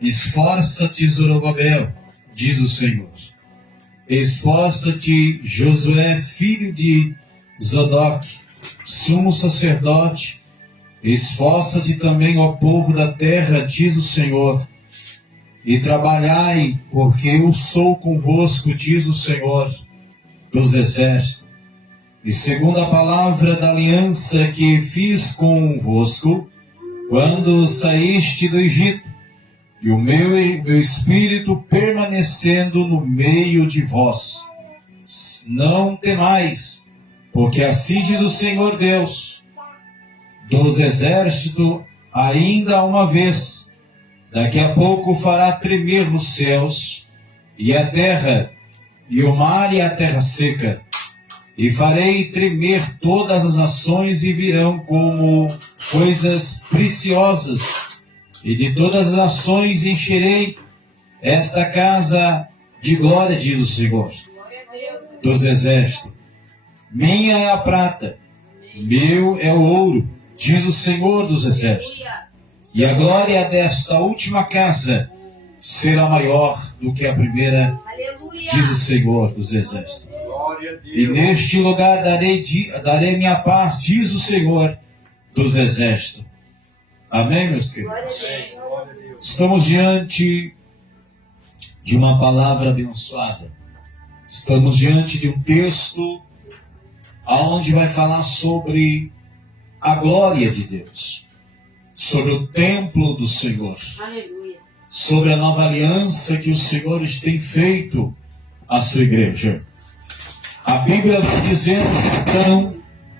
Esforça-te, Zorobabel, diz o Senhor. Esforça-te, Josué, filho de Zadok, sumo sacerdote. Esforça-te também, ó povo da terra, diz o Senhor. E trabalhai, porque eu sou convosco, diz o Senhor dos exércitos. E segundo a palavra da aliança que fiz convosco, quando saíste do Egito, e o meu espírito permanecendo no meio de vós. Não temais, porque assim diz o Senhor Deus dos exércitos, ainda uma vez, daqui a pouco fará tremer os céus e a terra, e o mar e a terra seca, e farei tremer todas as nações e virão como coisas preciosas, e de todas as nações encherei esta casa de glória, diz o Senhor dos exércitos. Minha é a prata, meu é o ouro, diz o Senhor dos exércitos. E a glória desta última casa será maior do que a primeira, diz o Senhor dos exércitos. E neste lugar darei minha paz, diz o Senhor dos exércitos. Amém, meus queridos? Estamos diante de uma palavra abençoada. Estamos diante de um texto onde vai falar sobre a glória de Deus, sobre o templo do Senhor, sobre a nova aliança que o Senhor tem feito à sua igreja. A Bíblia vai dizendo, então,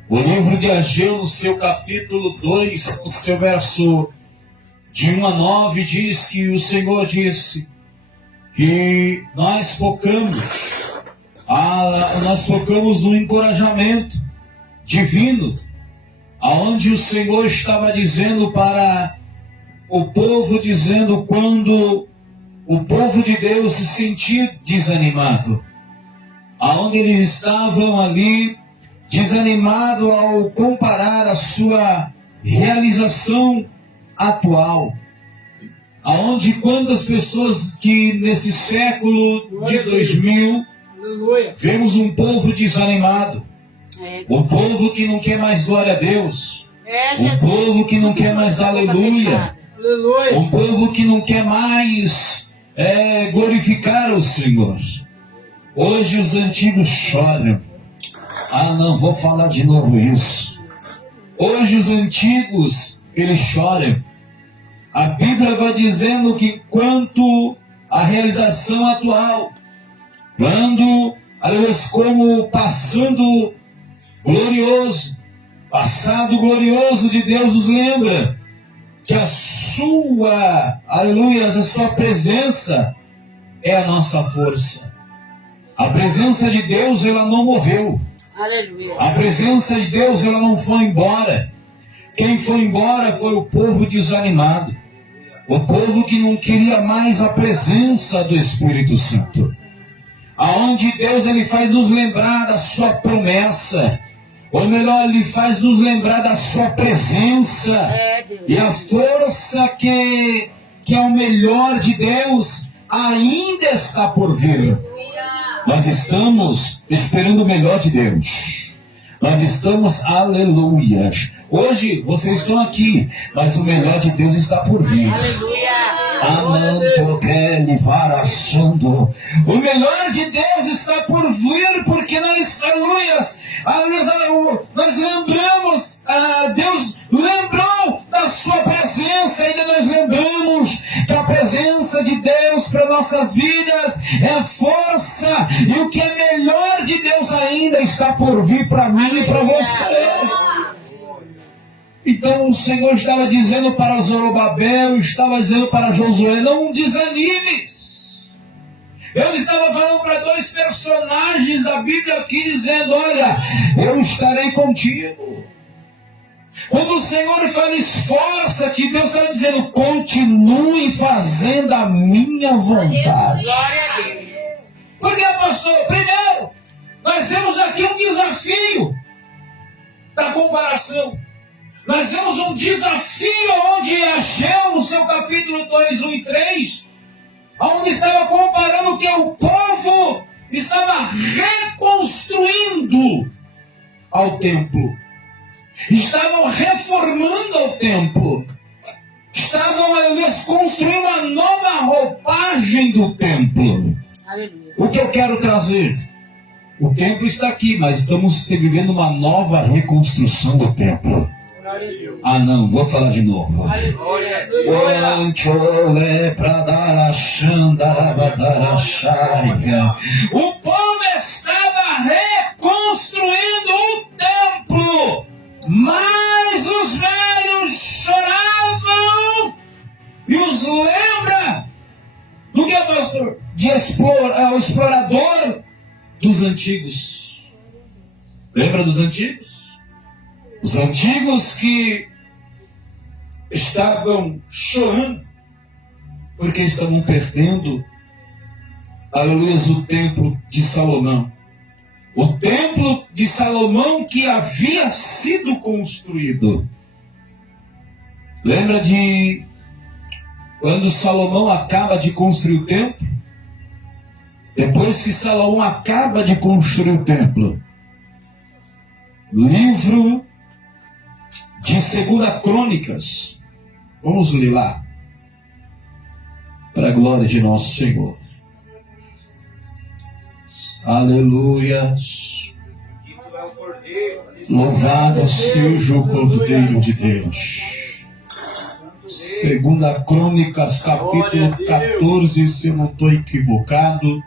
o livro de Ageu, no seu capítulo 2, no seu verso de 1 a 9, diz que o Senhor disse que nós focamos no encorajamento divino, aonde o Senhor estava dizendo para o povo, dizendo quando o povo de Deus se sentir desanimado, aonde eles estavam ali desanimado ao comparar a sua realização atual, aonde quantas pessoas que nesse século de 2000 vemos um povo desanimado, um povo que não quer mais glória a Deus, um povo que não quer mais aleluia, um povo que não quer mais glorificar o Senhor. Hoje os antigos choram. Não vou falar de novo isso. Hoje os antigos, eles choram. A Bíblia vai dizendo que quanto à realização atual, quando, aliás, como passando glorioso, passado glorioso de Deus nos lembra que a sua, aleluia, a sua presença é a nossa força. A presença de Deus, ela não morreu. Aleluia. A presença de Deus, ela não foi embora. Quem foi embora foi o povo desanimado. O povo que não queria mais a presença do Espírito Santo. Aonde Deus, ele faz nos lembrar da sua promessa. Ou melhor, ele faz nos lembrar da sua presença. E a força que é o melhor de Deus ainda está por vir. Nós estamos esperando o melhor de Deus. Nós estamos, aleluia. Hoje vocês estão aqui, mas o melhor de Deus está por vir. Aleluia. O melhor de Deus está por vir, porque nós, nós lembramos, Deus lembrou da sua presença, ainda nós lembramos que a presença de Deus para nossas vidas é força, e o que é melhor de Deus ainda está por vir para mim e para você. Então o Senhor estava dizendo para Zorobabel, estava dizendo para Josué, não desanimes. Eu estava falando para dois personagens da Bíblia aqui, dizendo, olha, eu estarei contigo. Quando o Senhor fala, esforça-te, Deus está dizendo, continue fazendo a minha vontade. Por que, pastor? Primeiro, nós temos aqui um desafio da comparação. Nós temos um desafio onde Ageu, no seu capítulo 2, 1 e 3, onde estava comparando que o povo estava reconstruindo ao templo. Estavam reformando o templo. Estavam, construindo uma nova roupagem do templo. Aleluia. O que eu quero trazer? O templo está aqui, mas estamos vivendo uma nova reconstrução do templo. Ah, não, vou falar de novo. O povo estava reconstruindo o templo, mas os velhos choravam. E os lembra do que, pastor? O explorador dos antigos. Lembra dos antigos? Os antigos que estavam chorando porque estavam perdendo, aleluia, o templo de Salomão. O templo de Salomão que havia sido construído. Lembra de quando Salomão acaba de construir o templo? Depois que Salomão acaba de construir o templo, livro de 2 Crônicas, vamos ler lá, para a glória de nosso Senhor. Aleluia. Louvado seja o Cordeiro de Deus. 2 Crônicas, capítulo 14, se eu não estou equivocado,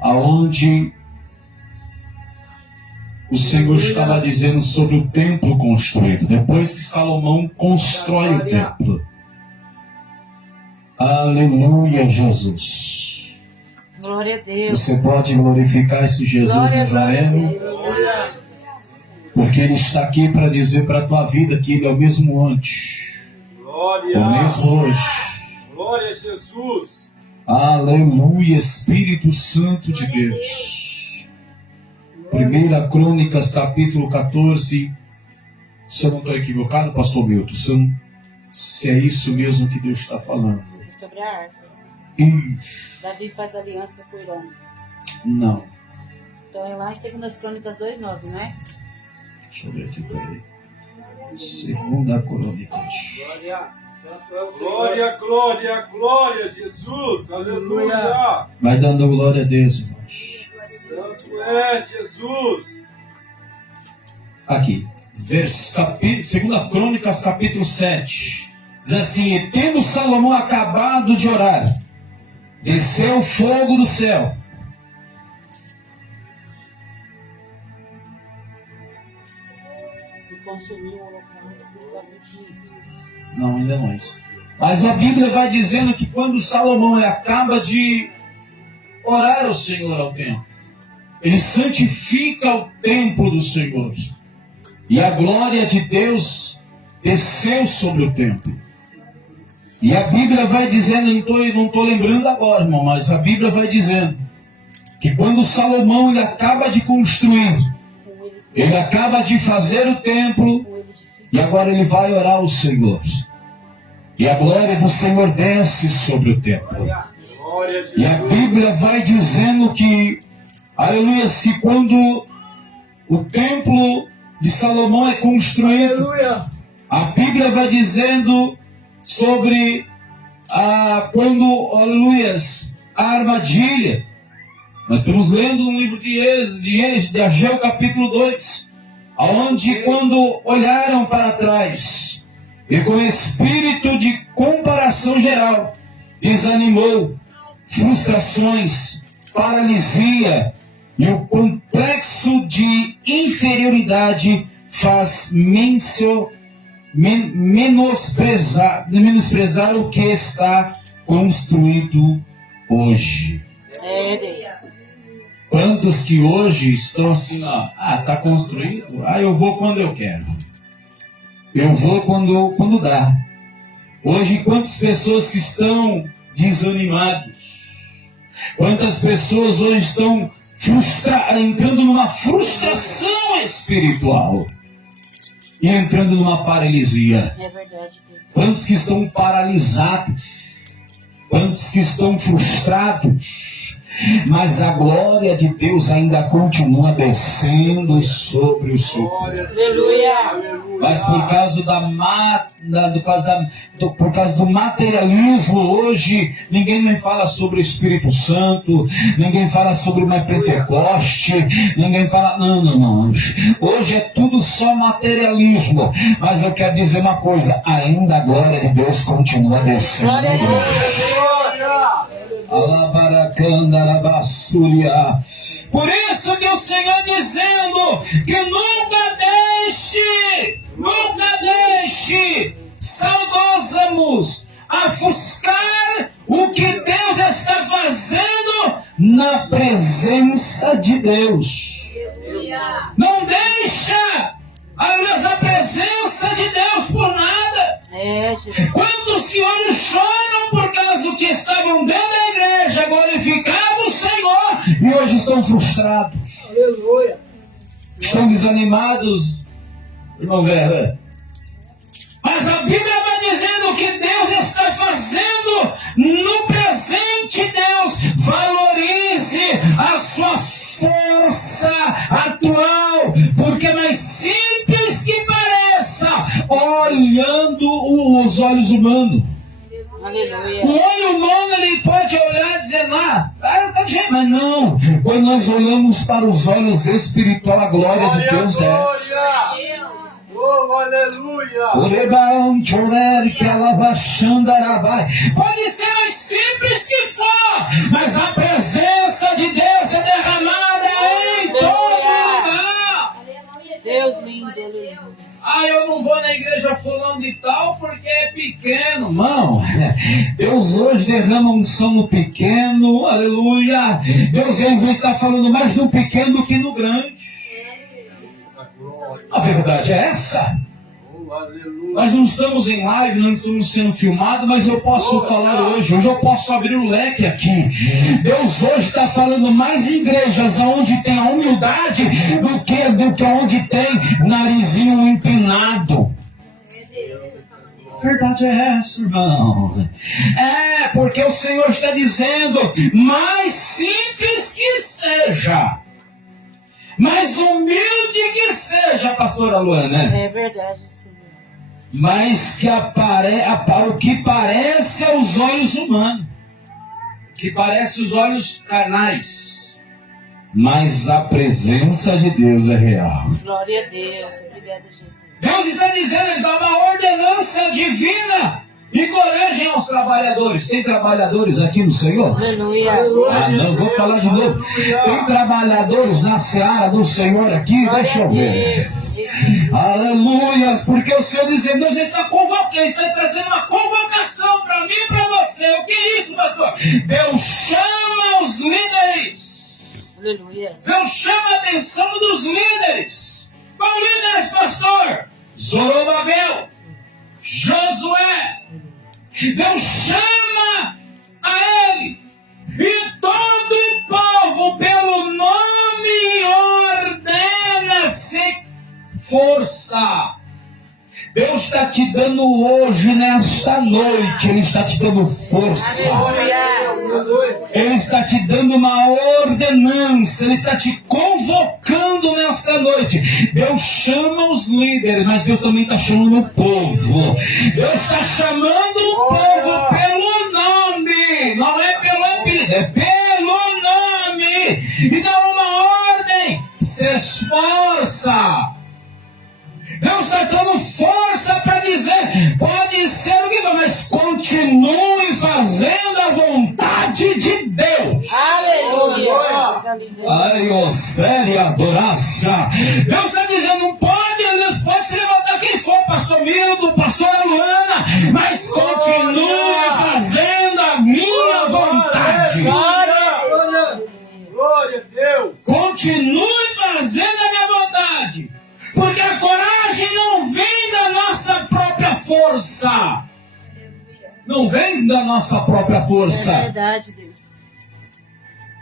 aonde o Senhor estava dizendo sobre o templo construído, depois que Salomão constrói o templo. Aleluia, Jesus. Glória a Deus. Você pode glorificar esse Jesus Nazareno? Porque Ele está aqui para dizer para a tua vida que Ele é o mesmo antes, Glória. o mesmo hoje. Glória a Jesus. Aleluia, Espírito Santo de Deus. 1 Crônicas, capítulo 14. Se eu não estou equivocado, pastor Milton, se é isso mesmo que Deus está falando. Sobre a arca. Isso. Davi faz aliança com Irã. Não. Então é lá em 2 Crônicas 2:9, né? Deixa eu ver aqui, peraí. 2 Crônicas. Glória, glória, glória, Jesus. Aleluia. Vai dando glória a Deus, irmãos. Santo é Jesus. Aqui, 2 Crônicas, capítulo 7. Diz assim: e tendo Salomão acabado de orar, desceu fogo do céu. E consumiu o holocausto e sacrifícios. Não, ainda não é isso. Mas a Bíblia vai dizendo que quando Salomão ele acaba de orar ao Senhor ao templo, ele santifica o templo do Senhor. E a glória de Deus desceu sobre o templo. E a Bíblia vai dizendo, não estou lembrando agora, irmão, mas a Bíblia vai dizendo que quando Salomão ele acaba de construir, ele acaba de fazer o templo, e agora ele vai orar ao Senhor. E a glória do Senhor desce sobre o templo. E a Bíblia vai dizendo que, aleluia, que quando o templo de Salomão é construído, a Bíblia vai dizendo sobre quando, aleluia, a armadilha. Nós estamos lendo um livro de Ageu, capítulo 2, onde quando olharam para trás, e com espírito de comparação geral, desanimou, frustrações, paralisia e o complexo de inferioridade faz menosprezar o que está construído hoje. É, Deus. Quantos que hoje estão assim, ó, está construído? Eu vou quando eu quero. Eu vou quando dá. Hoje, quantas pessoas que estão desanimados? Quantas pessoas hoje estão entrando numa frustração espiritual? E entrando numa paralisia. É verdade, Deus. Quantos que estão paralisados? quantos que estão frustrados, mas a glória de Deus ainda continua descendo sobre o seu corpo. Aleluia. Mas por causa por causa do materialismo hoje, ninguém me fala sobre o Espírito Santo, ninguém fala sobre uma Pentecoste, ninguém fala, não. Hoje é tudo só materialismo. Mas eu quero dizer uma coisa, ainda a glória de Deus continua descendo. Glória a Deus. Por isso que o Senhor dizendo que nunca deixe saudosamos ofuscar o que Deus está fazendo na presença de Deus. Não deixa a presença de Deus por nada. Quantos que hoje choram por causa que estavam dentro da igreja, glorificavam o Senhor, e hoje estão frustrados. Aleluia. Estão desanimados, irmão Vera. Mas a Bíblia vai dizendo que Deus está fazendo no presente. Deus valorize a sua força atual, porque é mais simples que pareça, olhando os olhos humanos. Aleluia. O olho humano, ele pode olhar e dizer, mas não. Quando nós olhamos para os olhos espirituais, a glória de Deus desce. Oh, aleluia. Pode ser mais simples que for, mas a presença de Deus é derramada em todo lugar. Deus lindo, aleluia. Eu não vou na igreja fulano de tal porque é pequeno, irmão. Deus hoje derrama unção no pequeno, aleluia. Deus às vezes está falando mais no pequeno do que no grande. A verdade é essa. Nós não estamos em live, não estamos sendo filmados, mas eu posso falar hoje. Hoje eu posso abrir o leque aqui. Deus hoje está falando mais em igrejas onde tem a humildade do que onde tem narizinho empinado. A verdade é essa, irmão. Porque o Senhor está dizendo, mais simples que seja, mais humilde que seja, pastora Luana. É verdade, Senhor. Mas que o que parece aos olhos humanos, que parece os olhos carnais, mas a presença de Deus é real. Glória a Deus. Obrigada, Jesus. Deus está dizendo, ele dá uma ordenança divina e coragem aos trabalhadores. Tem trabalhadores aqui no Senhor? Aleluia. Não, vou falar de novo. Tem trabalhadores na seara do Senhor aqui? Deixa eu ver. Aleluia, porque o Senhor dizendo, Deus está convocando, está trazendo uma convocação para mim e para você. O que é isso, pastor? Deus chama os líderes. Aleluia. Deus chama a atenção dos líderes. Qual líderes, pastor? Zorobabel, Josué. Deus chama a ele e todo o povo pelo nome ordena-se força. Deus está te dando hoje, nesta noite, Ele está te dando força. Ele está te dando uma ordenança, Ele está te convocando nesta noite. Deus chama os líderes, mas Deus também está chamando o povo. Deus está chamando o povo pelo nome, não é pelo apelido, é pelo nome. E dá uma ordem, se esforça. Deus está dando força para dizer, pode ser o que for, mas continue fazendo a vontade de Deus. Aleluia. Ai, ó, séria adoraça. Deus está dizendo, não pode, Deus pode se levantar quem for, pastor Milton, pastor Luana, mas continue fazendo a minha vontade. Glória a Deus. Continue fazendo a minha vontade. Porque a coragem não vem da nossa própria força. Não vem da nossa própria força. É verdade, Deus.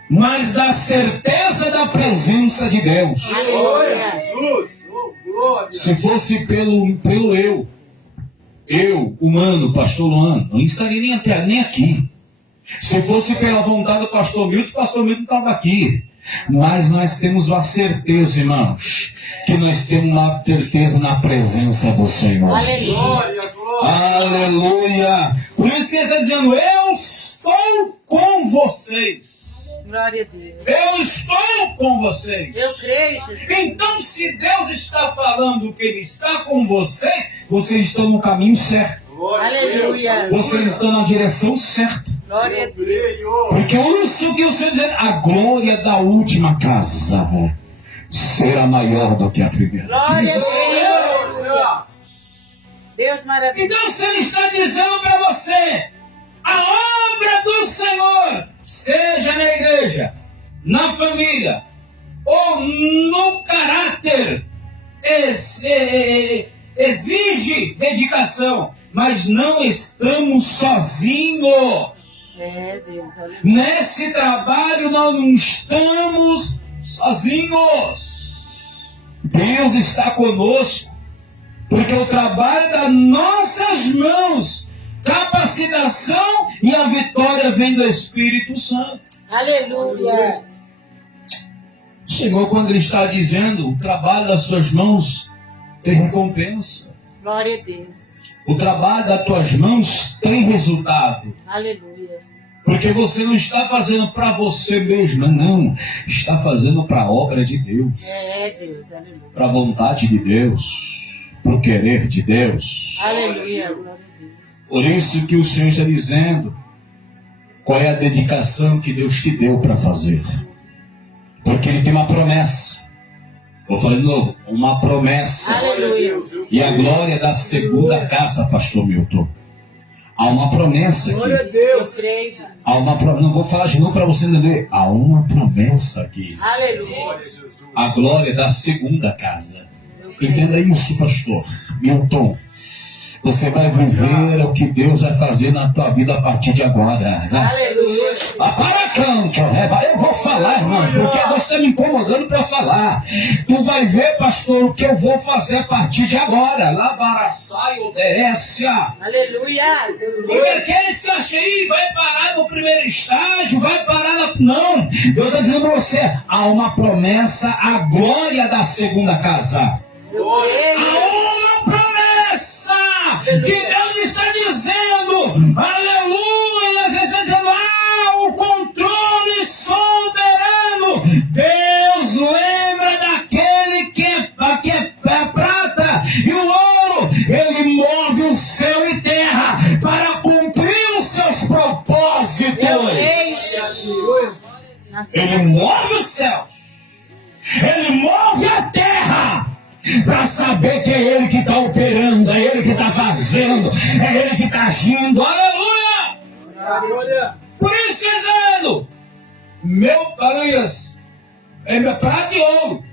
Mas da certeza da presença de Deus. Glória a Jesus. Oh, glória. Se fosse pelo eu, humano, pastor Luan, não estaria nem aqui. Se fosse pela vontade do pastor Milton, o pastor Milton estava aqui. Mas nós temos a certeza, irmãos, que nós temos uma certeza na presença do Senhor. Aleluia. Glória, glória. Aleluia! Por isso que ele está dizendo, eu estou com vocês. Glória a Deus. Eu estou com vocês. Eu creio, Jesus. Então, se Deus está falando que Ele está com vocês estão no caminho certo. Glória a Aleluia. Deus. Vocês estão na direção certa. Glória a Eu Deus. creio. Porque isso que o Senhor diz, a glória da última casa será maior do que a primeira. Glória Diz o Senhor. Aleluia. Deus maravilhoso. Então, se Ele está dizendo para você, a obra do Senhor, seja na igreja, na família, ou no caráter, exige dedicação, mas não estamos sozinhos. Deus. Aleluia. Nesse trabalho nós não estamos sozinhos. Deus está conosco, porque o trabalho das nossas mãos, capacitação e a vitória vem do Espírito Santo. Aleluia. O Senhor, quando Ele está dizendo, o trabalho das suas mãos tem recompensa. Glória a Deus. O trabalho das tuas mãos tem resultado. Aleluia. Porque você não está fazendo para você mesmo, não. Está fazendo para a obra de Deus. Deus. Aleluia. Para a vontade de Deus. Para o querer de Deus. Aleluia. Glória a Deus. Por isso que o Senhor está dizendo, qual é a dedicação que Deus te deu para fazer. Porque Ele tem uma promessa. Vou falar de novo, uma promessa. Aleluia. E a glória da segunda casa, pastor Milton. Há uma promessa Glória a aqui. Eu Deus. creio. Há uma promessa. Não vou falar de novo para você entender. Há uma promessa aqui. Aleluia. Glória a Jesus. A glória da segunda casa. Eu creio. Entenda isso, pastor Milton. Você vai viver o que Deus vai fazer na tua vida a partir de agora. Aleluia. Para canto, eu vou falar, irmãos, porque Deus está me incomodando para falar. Tu vai ver, pastor, o que eu vou fazer a partir de agora. Labaraçai odécia. Aleluia. Porque aquele se acha aí, vai parar no primeiro estágio, vai parar na... Não, Deus está dizendo para você, há uma promessa, a glória da segunda casa. Eu Há creio. uma promessa que Deus está dizendo, aleluia, Ele está dizendo, o controle soberano. Deus lembra daquele que é prata e o ouro. Ele move o céu e terra para cumprir os seus propósitos. Eu creio. Ele move os céus, Ele move a terra, para saber que é Ele que está operando, é Ele que está fazendo, é Ele que está agindo. Aleluia! Glória. Por isso dizendo, meu paranhas é prata e ouro,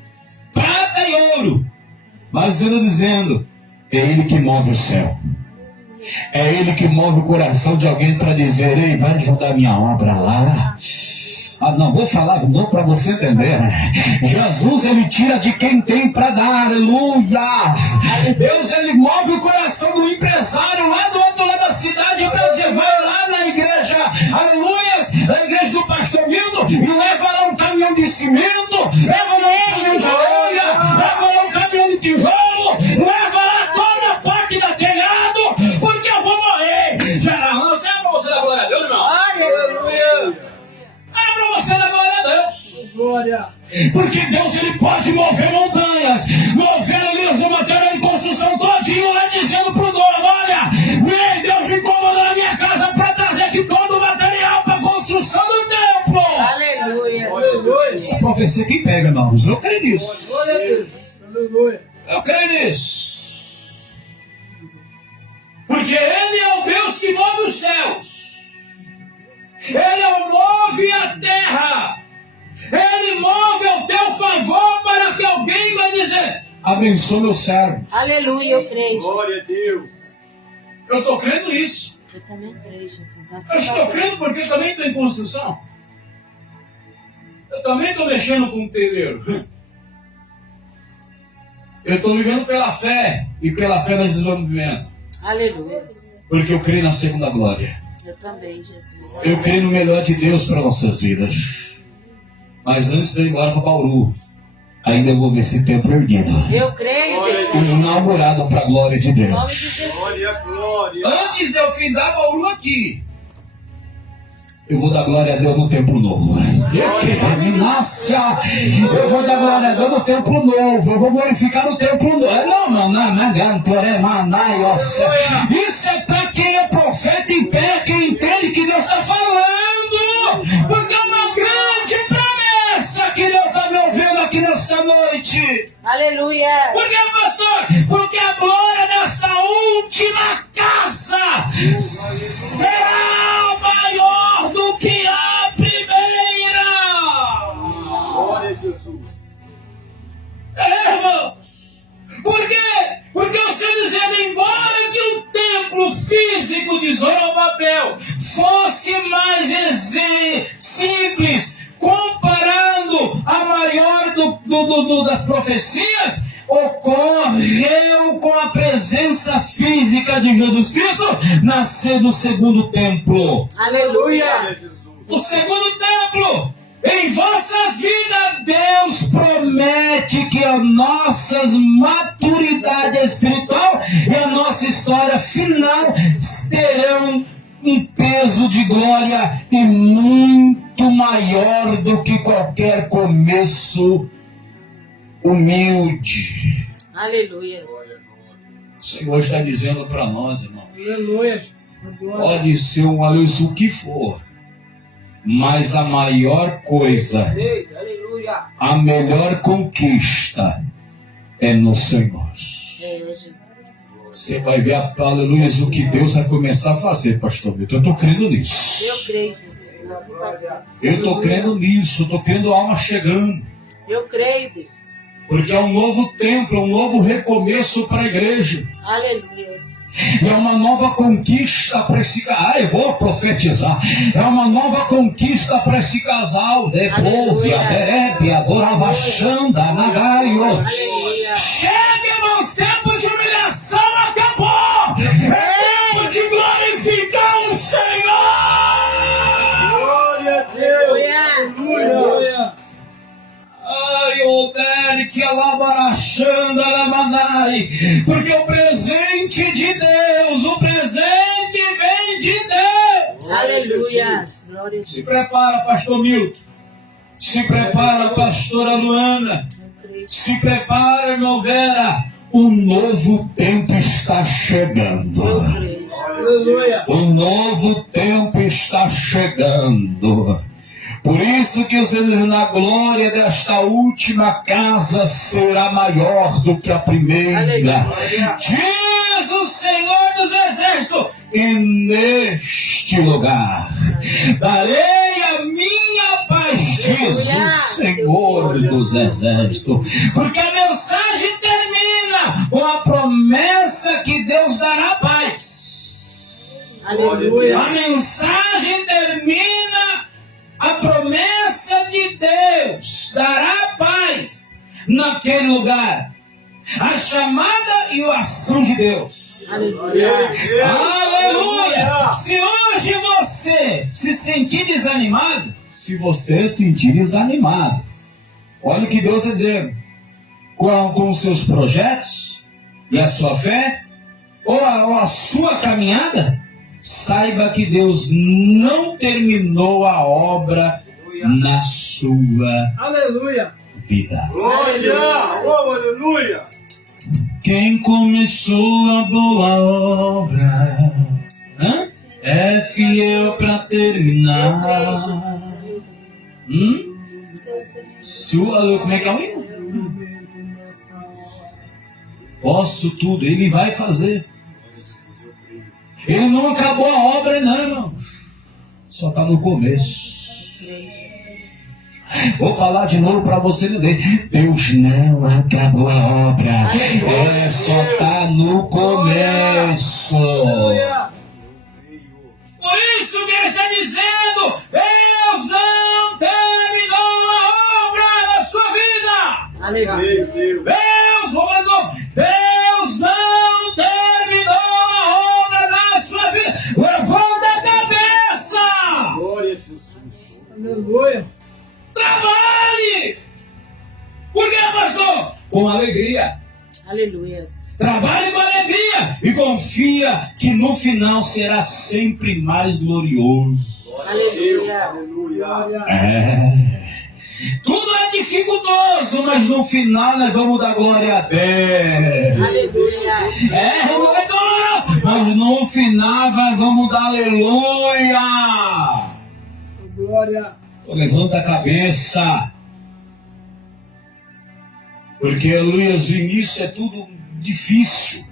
prata e ouro. Mas ele dizendo, é Ele que move o céu. É Ele que move o coração de alguém para dizer, ei, vai ajudar minha obra lá. Não, vou falar não para você entender. Jesus, Ele tira de quem tem para dar, aleluia. Deus, Ele move o coração do empresário lá do outro lado da cidade para dizer, vai lá na igreja, aleluia, na igreja do pastor Milton, e leva lá um caminhão de cimento, leva lá um caminhão de areia, leva lá um caminhão de tijolo, leva lá toda a parte da telhado, porque eu vou morrer. Já não sei para você dar glória a Deus, irmão. Aleluia. É para você dar glória a Deus. Glória. Porque Deus, Ele pode mover montanhas, mover ali o material de construção todinho, lá dizendo pro dono, olha, Deus me incomodou na minha casa para trazer aqui todo o material para a construção do templo. Aleluia. Aleluia. Essa profecia quem pega, irmãos? Eu creio nisso. Glória a Deus. Aleluia. Eu creio nisso. Porque Ele é o Deus que move os céus. Ele move a terra. Ele move ao teu favor para que alguém vai dizer, abençoa meu servo. Aleluia. Eu creio. Glória a Deus. Eu estou crendo nisso. Eu também creio, Jesus. Eu estou crendo porque eu também estou em construção. Eu também estou mexendo com o telheiro. Eu estou vivendo pela fé. E pela fé nós vamos vivendo. Aleluia. Porque eu creio na segunda glória. Eu também, Jesus. Eu creio no melhor de Deus para nossas vidas. Mas antes de eu ir embora para Bauru, ainda eu vou ver esse templo erguido. Eu creio, Deus. Inaugurado para a glória de Em nome Deus. de Jesus. Glória, glória. Antes de eu findar Bauru aqui, eu vou dar glória a Deus no templo novo. Eu vou dar glória a Deus no templo novo. Eu vou glorificar no templo novo. Isso é para quem é profeta em pé, quem entende que Deus está falando. Porque é uma grande promessa que Deus está me ouvindo aqui nesta noite. Aleluia. Por que, pastor? Porque a glória desta última casa será maior do que a primeira. Glória a Jesus. Irmãos, por quê? Porque eu estou dizendo, embora que o templo físico de Zorobabel fosse mais simples, comparando a maior das profecias, ocorreu com a presença física de Jesus Cristo nascer no segundo templo. Aleluia. Glória a Jesus. O segundo templo, em vossas vidas, Deus promete que a nossa maturidade espiritual e a nossa história final terão um peso de glória e muito maior do que qualquer começo humilde. Aleluia. O Senhor está dizendo para nós, irmãos, Aleluia. pode ser um aleluia o que for, mas a maior coisa, Aleluia. a melhor conquista é no Senhor. É, Jesus. Você vai ver, aleluia, o que Deus vai começar a fazer, pastor Milton. Eu estou crendo nisso. Eu creio, Jesus. Nasci pra cá. Eu estou crendo nisso, estou crendo alma chegando. Eu creio, Deus. Porque é um novo templo, um novo recomeço para a igreja. Aleluia. É uma nova conquista para esse casal. Eu vou profetizar. É uma nova conquista para esse casal. Devolve, Berebe, Adoravachanda, Nagaio. Aleluia. Chega, irmãos, tempo de humilhação acabou. É tempo de glorificar o Senhor. Glória a Deus. Aleluia. Ai, Obere, que alabarachanda lamanai, porque o presente de Deus, o presente vem de Deus. Aleluia. Glória a Deus. Se prepara, pastor Milton. Se prepara, pastora Luana. Eu creio. Se prepara, irmão Vera. Um novo tempo está chegando. Eu creio. Aleluia. Um novo tempo está chegando. Por isso que na glória desta última casa será maior do que a primeira. Aleluia. Diz o Senhor dos Exércitos, e neste lugar darei a minha paz, diz o Senhor dos Exércitos. Porque a mensagem termina com a promessa que Deus dará paz. Aleluia. A mensagem termina, a promessa de Deus dará paz naquele lugar. A chamada e a ação de Deus. Aleluia. Aleluia! Se hoje você se sentir desanimado, se você sentir desanimado, olha o que Deus está dizendo. Com os seus projetos e a sua fé, ou a sua caminhada, saiba que Deus não terminou a obra na sua Aleluia. vida. Glória. Oh, aleluia. Quem começou a boa obra é fiel para Eu creio, terminar. Jesus. Sua, como é que é o hino? Posso tudo, Ele vai fazer. Ele não acabou a obra, não, irmãos. Só está no começo. Vou falar de novo para você entender. Deus não acabou a obra. Só está no começo. Por isso que ele está dizendo: Deus não terminou a obra na sua vida. Aleluia. Deus não terminou a obra na sua vida. Levanta a cabeça. Aleluia. Trabalhe! Por que, pastor? Com alegria. Aleluia. Trabalhe com alegria e confia que no final será sempre mais glorioso. Aleluia. Tudo é dificultoso, mas no final nós vamos dar glória a Deus. Aleluia. É duro, mas no final nós vamos dar aleluia. Glória. Levanta a cabeça. Porque, aleluia, o início é tudo difícil.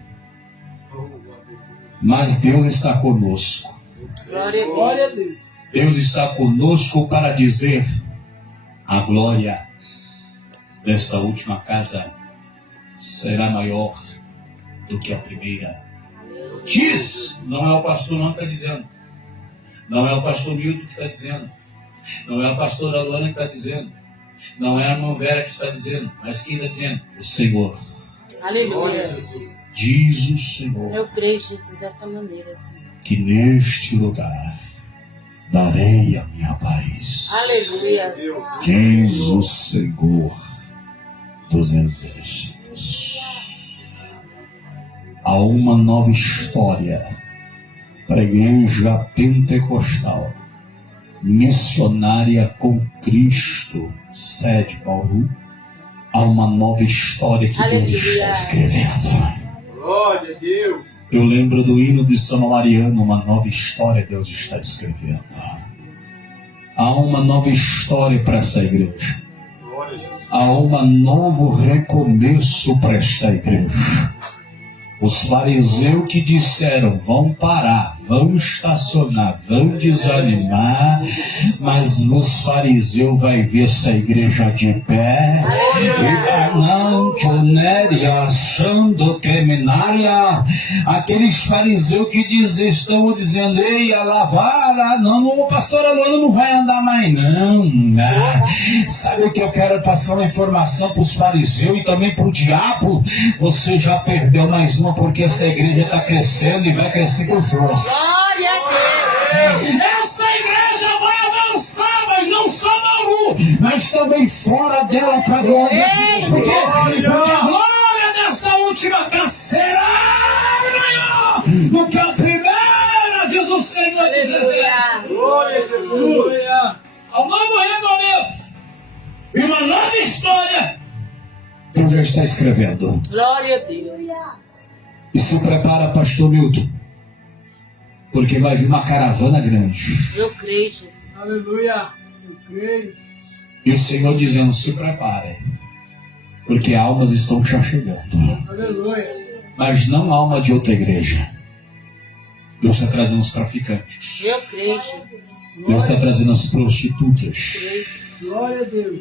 Mas Deus está conosco. Glória a Deus. Deus está conosco para dizer: a glória desta última casa será maior do que a primeira. Diz, não é o pastor não que está dizendo. Não é o pastor Milton que está dizendo. Não é a pastora Luana que está dizendo. Não é a irmã Vera que está dizendo. Mas quem está dizendo? O Senhor. Aleluia. Diz o Senhor Eu creio, Jesus, dessa maneira, Senhor. que neste lugar darei a minha paz. Aleluia. Diz o Senhor dos exércitos. Há uma nova história para a igreja pentecostal missionária com Cristo, sede Bauru. Há uma nova história que Deus está escrevendo. Glória a Deus. Eu lembro do hino de São Mariano, uma nova história Deus está escrevendo. Há uma nova história para essa igreja. Glória a Jesus. Há um novo recomeço para esta igreja. Os fariseus que disseram, vão parar, vão estacionar, vão desanimar, mas os fariseus vai ver essa igreja de pé. Não, Jonéria, achando criminária. Aqueles fariseus que estão dizendo, ei, a lavar, não, o pastor Luana não vai andar mais não. Sabe o que eu quero passar uma informação para os fariseus e também para o diabo? Você já perdeu mais uma, porque essa igreja está crescendo e vai crescer com força. Glória a Deus. Essa igreja vai avançar, mas não só Bauru, mas também fora dela para a glória de Deus. Porque a glória dessa última casa será maior do que a primeira, diz o Senhor dos Exércitos. Glória a Jesus. Há um novo recomeço e uma nova história. Deus já está escrevendo. Glória a Deus. E se prepara, pastor Milton, porque vai vir uma caravana grande. Eu creio, Jesus. Aleluia. Eu creio. E o Senhor dizendo, se prepare, porque almas estão já chegando. Aleluia. Mas não alma de outra igreja. Deus está trazendo os traficantes. Eu creio, Jesus. Deus está trazendo as prostitutas. Glória a Deus.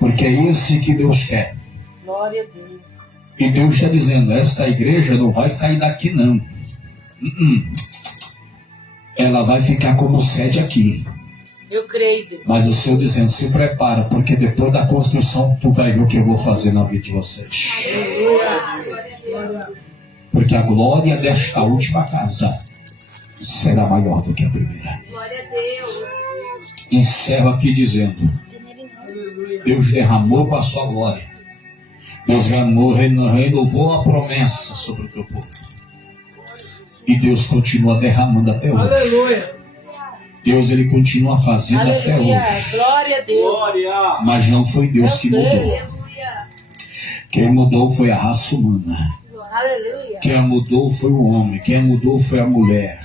Porque é esse que Deus quer. Glória a Deus. E Deus está dizendo, essa igreja não vai sair daqui não. Ela vai ficar como sede aqui. Eu creio, Deus. Mas o Senhor dizendo, se prepara, porque depois da construção tu vai ver o que eu vou fazer na vida de vocês. Porque a glória desta última casa será maior do que a primeira. Glória a Deus. Encerro aqui dizendo, Deus derramou com a sua glória. Deus renovou a promessa sobre o teu povo. E Deus continua derramando até hoje. Aleluia. Deus, ele continua fazendo até Aleluia. hoje. Glória a Deus. Glória. Mas não foi Deus que mudou. Aleluia. Quem mudou foi a raça humana. Aleluia. Quem mudou foi o homem. Quem mudou foi a mulher.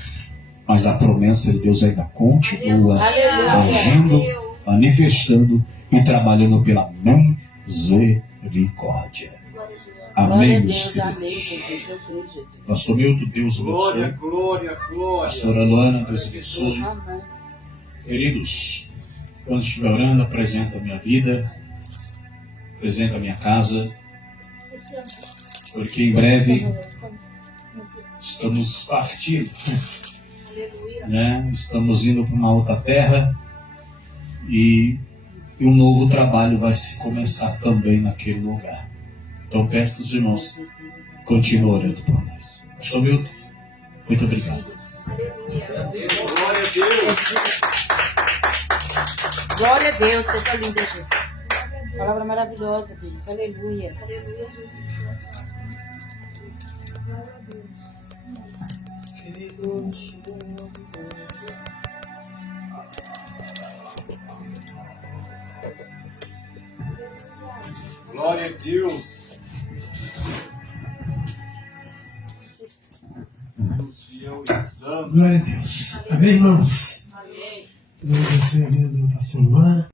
Mas a promessa de Deus ainda continua agindo, manifestando e trabalhando pela misericórdia. Amém, meus Glória a Deus. Amém, queridos. Jesus. Eu creio, Jesus. Pastor Milton, Deus Glória, abençoe. glória, glória. Pastora Luana, Deus abençoe. Amém. Queridos, quando estiver orando, apresenta a minha vida, apresenta a minha casa, porque em breve estamos partindo, né? Estamos indo para uma outra terra e um novo trabalho vai se começar também naquele lugar. Então peço aos irmãos, continuem orando por nós. Pastor Milton, muito obrigado. Glória a Deus. Glória a Deus, coisa linda, Jesus. Palavra maravilhosa, Deus. Aleluia. Glória a Deus. Deus fiel e santo. Glória a Deus. Amém, irmãos? Amém. Deus abençoe a vida do pastor Luan.